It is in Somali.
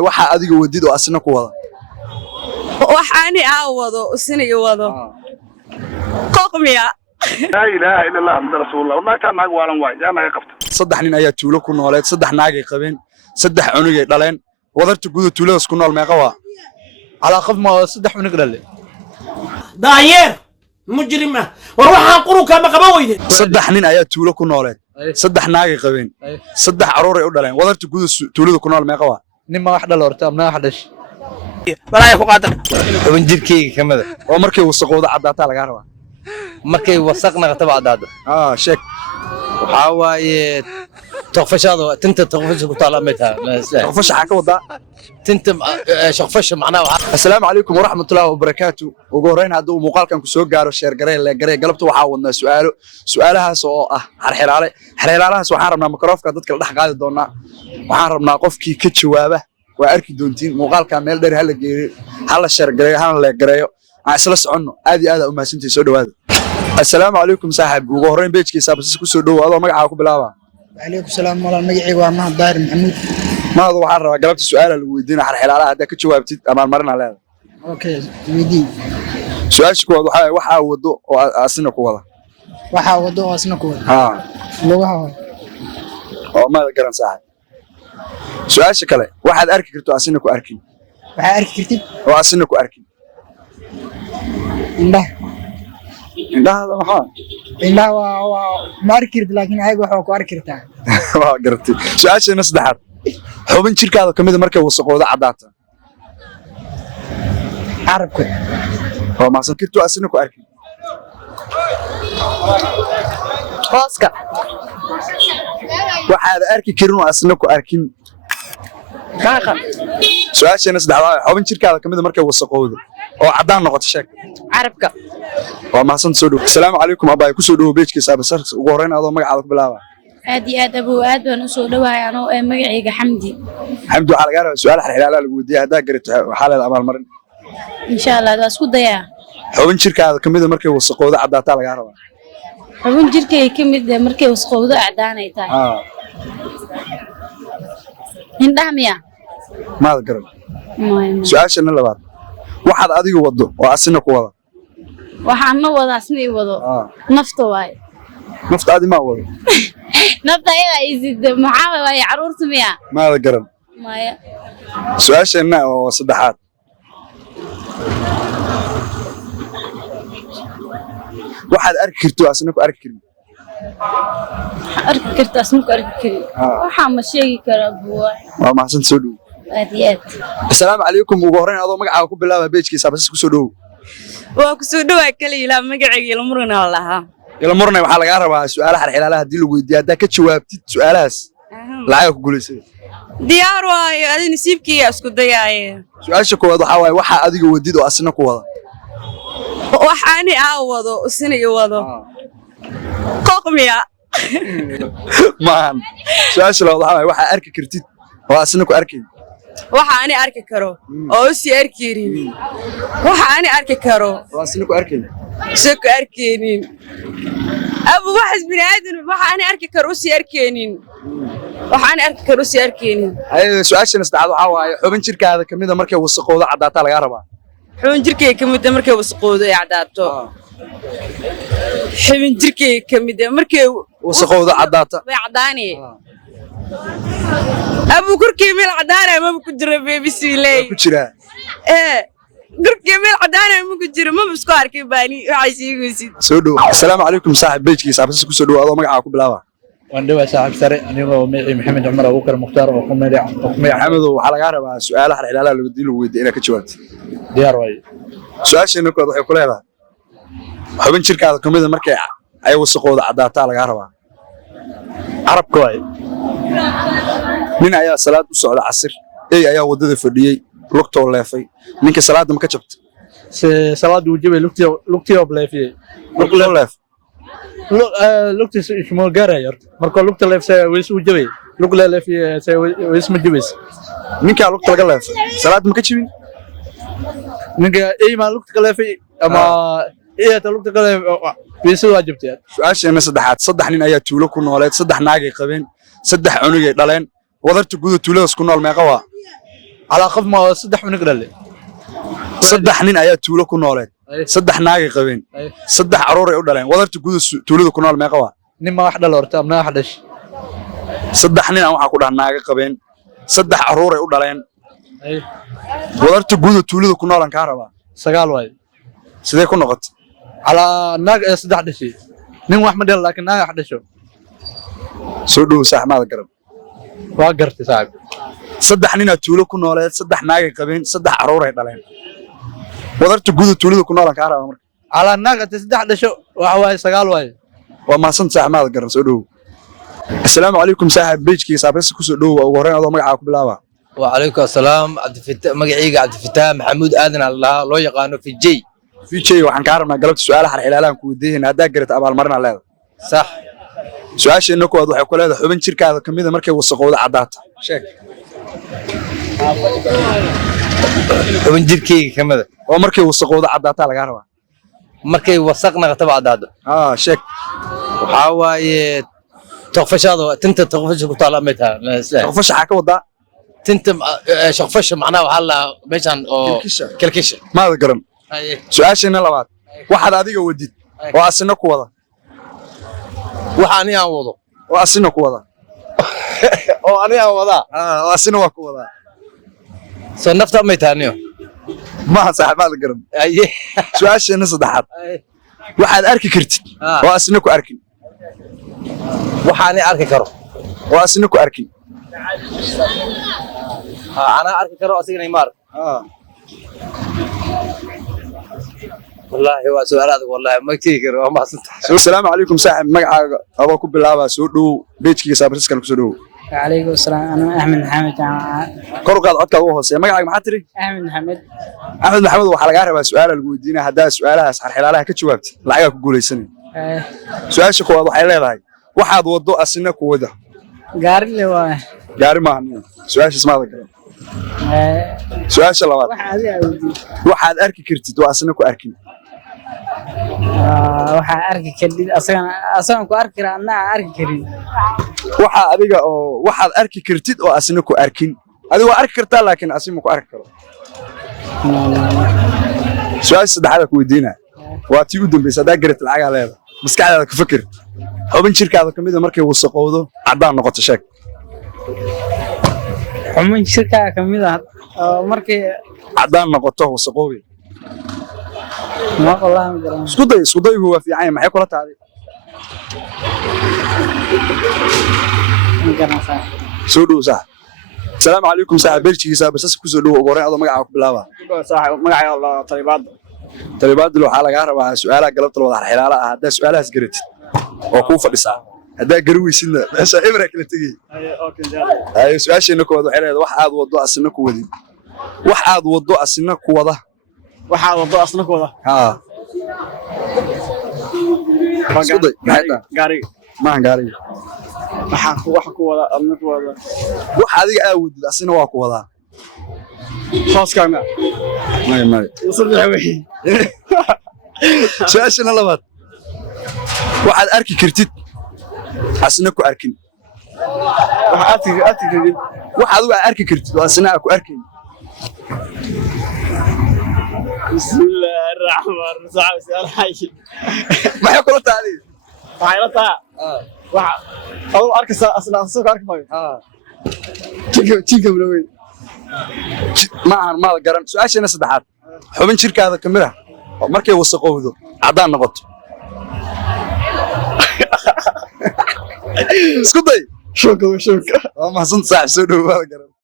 waxa adiga wadid oo asna ku wada waxaani aawado isna iyo wado qoqmiya لا إله إلا الله محمد رسول الله والله كان معك وأنا وايد أنا قفت saddex nin ayaa tuulo ku nooleed saddex naagay qabeen saddex cunugay dhaleen wadarta guud tuuladaas ku nool meeqa waa ala qaf ma saddex cunug dhale داير مجرمة وروحها قروك ما قبويد saddex nin ayaa tuulo ku nooleed saddex naagay qabeen saddex caruur ay u dhaleen wadarta guud tuulada ku nool meeqa waa nin ma wax dhalo horta amna wax dhash ولا يا فقاط toban jirkeyga kamida oo markay wasaqooda cadaataa laga rabaa markay wasaqna qataba cadaado sheek waxa waaye toqfashada tinta toqfasha ku taala meeta qofasha ka wada tinta shaqfasha macnaha assalaamu calaykum waraxmatullaahi wabarakaatu ugu horeyn hadduu muuqaalkan ku soo gaaro sheer garee galabta waxaa wadnaa su'aalahaas oo ah xirxiraalahaas waxaan rabnaa mikrofoonka dadka la dhex qaadi doonaa waxaan rabnaa qofkii ka jawaaba waa arki doontiin muuqaalka meel dheer hala geeyo hala sheer gareeyo hala leeg gareeyo aan isla soconno aad iyo aad u mahadsantahay soo dhawaada assalaamu calaykum saaxiib ugu horeyn beejkiisa bas ku soo dhawaado magacaaga ku bilaaba عليكم السلام والله مجيء وما داير محمود ما هذا waxaan rabaa galabta su'aalaha lagu weydiina xirxiraalaha hadda ka jawaabtid amaan marina leedahay اوكي ويدي su'aasha koowaad waxa wado oo asina ku wada waxa wado oo asna ku wada lugaha oo ma garan saaxiib su'aasha kale waxaad arki karto asina ku arkin waxa arki kartid oo asina ku arkin indhaha maxaa indhaha waa ma arki kartid laakiin ayaga waxa ku arki kartaa waa gartay su'aashana saddexaad xubin jirkaada kamid markay wasaqooda cadaata carabka oo ma san kirto asina ku arkin hooska waxaad arki karin oo asina ku arkin kaaqan su'aashana saddexaad xubin jirkaada kamid markay wasaqooda oo cadaan noqoto sheeg carabka waa mahadsan soo dhaw assalaamu calaykum abay ku soo dhaw beejkiisa basar ugu horeyn adoo magacaada ku bilaaba aad iyo aad abuu aad baan u soo dhawahay anoo magacayga xamdi waxaa laga rabaa su'aal xirxiraalaha lagu weydiiyay haddaa garato waxaa leedahay abaalmarin insha allah waa isku dayaa xubin jirkaada kamid markay wasaqooda cadaataa laga rabaa xubin jirkayga kamid markay wasaqowdo cadaanay tahay indhaha miya maad garan su'aashana labaad waxaad adiga wado oo asina ku wada waxaan ma wada asna i wado nafta waaye nafta adi ma wado nafta iyada isid maxaa waaye caruurta miya maad garan maya su'aashana oo saddexaad waxaad arki karto asna ku arki karin arki karto asna ku arki karin waxa ma sheegi kara buwa waa mahadsan soo dhaw aad iyo aad assalaamu calaykum ugu horeyn adoo magacaaga ku bilaaba beejkiisa bas ku soo dhaw waa ku soo dhawaa kale ilaa magacayga ila murna laha ila murna waxa laga rabaa su'aalaha xirxiraalaha hadii lagu weydiiyo hadda ka jawaabtid su'aalahaas lacag ku guuleysay diyaar waayo adin nasiibkiga isku dayaaye su'aasha koowaad waxa waaye waxa adiga wadid oo asna ku wada waxaani aawado isna iyo wado qoqmiya maan su'aasha labaad waxa waaye waxa arki kartid oo asna ku arkay waxaani arki karo oo si arkirin waxaani arki karo oo asna ku arkay soo ku arkeenin abu waxas bini'aadan waxaani arki karo si arkeenin waxaani arki karo si arkeenin ay su'aashana saddexaad waxa waaye xubin jirkaada kamid markay wasaqooda cadaataa laga rabaa xubin jirkayga kamid markay wasaqooda ay cadaato xubin jirkayga kamid markay wasaqooda cadaata way cadaani abu kurkii meel cadaana ma ku jiro bismiillah ku jira kurkii meel cadaana ma ku jiro ma isku arkay baani waxay siigoysid soo dhaw assalaamu calaykum saaxiib beejkiisa bas ku soo dhaw adoo magacaaga ku bilaaba waan dhawaa saaxiib sare anigoo magacii maxamed cumar abuukar mukhtaar oo ku magac maxamed waxa laga rabaa su'aalaha xirxiraalaha lagu weydiiyo inaad ka jawaabtid diyaar way su'aashana koowaad waxay ku leedahay xubin jirkaada kamid markay ay wasaqooda cadaataa laga rabaa carabka way nin ayaa salaad u socda casir ayaa wadada fadhiyay lugtoo leefay ninka salaada ma ka jabtay salaad uu jabay lugtii oo leefiyay lugtoo leef lugtii isma gaarayo marka lugta leefsay way soo jabay lug la leefiyay say way isma jabays ninka lugta laga leefay salaad ma ka jabin ninka ma lugta leefay ama ta lugta kale way soo waajibtay su'aashana saddexaad saddex nin ayaa tuulo ku nooleed saddex naagay qabeen saddex cunugay dhaleen wadarta guud tuuladaas ku nool meeqa waa على قف ما صدح من قدر saddex nin ayaa tuulo ku nooleed saddex naagay qabeen saddex caruur ay u dhaleen wadarta guud tuulada ku nool meeqa waa نما واحدة لورتا أمنا واحدة saddex nin aan waxa ku dhahnaa naaga qabeen saddex caruur ay u dhaleen wadarta guud tuulada ku noolan ka rabaa سقال واي sidee ku noqotay على ناق صدح دشي نما واحد مدل لكن ناق واحدة شو soo dhow saaxmaada garab واقرت صاحب saddex nin ayaa tuulo ku nooleed saddex naagay qabeen saddex caruur ay dhaleen wadarta guud tuulada ku noolan ka rabaa marka على ناق صدح دشو واحد سقال واي waa mahadsan saaxmaada garab soo dhow assalaamu calaykum saaxib beejkii saabreys ku soo dhow ugu horreyn adoo magacaaga ku bilaaba وعليكم السلام عبد الفتاح مقعيق عبد الفتاح محمود آذن الله لو يقانو في الجي VJ waxaan ka rabnaa galabta su'aalaha xilaalaan ku weydiin hadaa garata abaal marina leedahay صح su'aasheena koowaad waxay ku leedahay xubin jirkaada kamid ah markay wasaqowda cadaata sheeg ومن جيركي كمذا oo markay wasaqowda cadaata laga rabaa مركي وثقنا تبع دادو sheeg وحاواي تغفش هذا تنت تغفش كنت على متها qofasha xaa ka wadaa تنت شغفش معناه وحلا ميشان او كلكشه maada garan su'aasheena labaad waxaad adiga wadid oo asina ku wada وحاني aan wado oo asina ku wada oo ani aan wada oo asina waa ku wada soo nafta maytaaniyo ma saaxiibada garan aye su'aasheena saddexaad waxaad arki kartid oo asina ku arkin waxaani arki karo oo asina ku arkin ana arki karo asigana imaar والله هو سؤال هذا والله ما كثير ما صنت assalaamu calaykum saaxib magacaaga adoo ku bilaaba soo dhow beejkiisa saabreyskan ku soo dhow عليكم السلام أنا أحمد محمد جامعة kor u qaad codka ugu hooseeya magacaaga maxaa tiri أحمد محمد axmed maxamed waxaa lagaa rabaa su'aal lagu weydiinaa haddaa su'aalahaas xilaallaha ka jawaabtid lacagaa ku guulaysanay su'aasha koowaad waxay leedahay waxaad wado asina ku wada قاري اللي هو gaari maaha su'aashaas maada garan su'aasha labaad waxaad arki kartid oo asina ku arkin waxaa arki karid asagan ku arki karaa anaa arki karin waxa adiga oo waxaad arki kartid oo asina ku arkin adiga waa arki kartaa laakiin asina ku arki karo su'aasha saddexaad ku weydiinaa waa tii u dambaysa haddaa garatid lacagaa leedahay maskaxdaada ka fakir xubin jirkaada kamid ah markay wasaqowdo caddaan noqoto sheeg xubin jirkaa kamid ah oo markay caddaan noqoto wasaqoobi ma qolaan garan isku daygu waa fiican yahay maxay kula tahay ma garanaysaa soo dhow sax assalaamu calaykum saaxiib beejkiisa basas ku soo dhow ugu horreyn adoo magacaaga ku bilaaba saaxiib magacayga la talibaad talibaadil waxaa lagaa rabaa su'aalaha galabta la wada xilaaala ah haddaa su'aalahaas garatid oo kuu fadhisaa haddaa gari weysidna meesha ibra kala tegay ayo su'aasheena koowaad waxay leedahay wax aad wado asina ku wadin wax aad wado asina ku wada waxaad wado asna ku wada haa iskuday gaariga maahan gaariga waxa ku wada adna ku wada wax adiga aa wadid asina waa ku wadaa hooskaaga may su'aashana labaad waxaad arki kartid asina ku arkin waxa arki karin wax adigu aad arki kartid oo asina ku arkin bismillaahi raxmaani raxiim sa'al hayy maxay kula tahay waxay la tahay waxa adoo arkaysa asna soo arki maayo tinka biloway maahan maada garan su'aasheena saddexaad xubin jirkaada kamid ah oo markay wasaqowdo caddaan noqoto isku day shooka waa mahadsan saaxiib soo dhow maada garan